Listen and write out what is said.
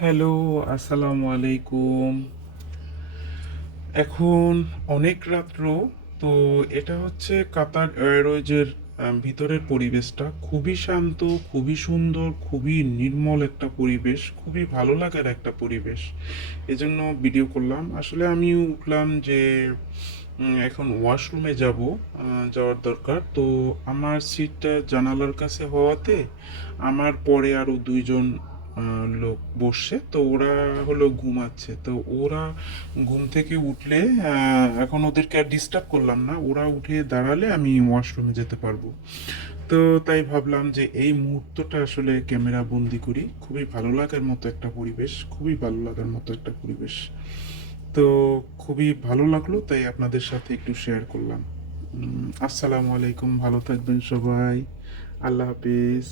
Hello, আসসালামু আলাইকুম। এখন অনেক রাত্র। তো এটা হচ্ছে কাতার এয়ারওয়েজের ভিতরের পরিবেশটা খুবই শান্ত, খুবই সুন্দর, খুবই নির্মল একটা পরিবেশ, খুবই ভালো লাগার একটা পরিবেশ। এজন্য ভিডিও করলাম। আসলে আমি উঠলাম যে এখন ওয়াশরুমে যাব, যাওয়ার দরকার। তো আমার সিটটা জানালার কাছে হওয়াতে আমার পরে আরো দুইজন লোক বসছে। তো ওরা হলো ঘুমাচ্ছে। তো ওরা ঘুম থেকে উঠলে এখন ওদেরকে আর ডিস্টার্ব করলাম না, ওরা উঠে দাঁড়ালে আমি ওয়াশরুমে যেতে পারবো। তো তাই ভাবলাম যে এই মুহূর্তটা আসলে ক্যামেরা বন্দি করি। খুবই ভালো লাগার মতো একটা পরিবেশ, খুবই ভালো লাগার মতো একটা পরিবেশ। তো খুবই ভালো লাগলো, তাই আপনাদের সাথে একটু শেয়ার করলাম। আসসালামু আলাইকুম, ভালো থাকবেন সবাই। আল্লাহ হাফিজ।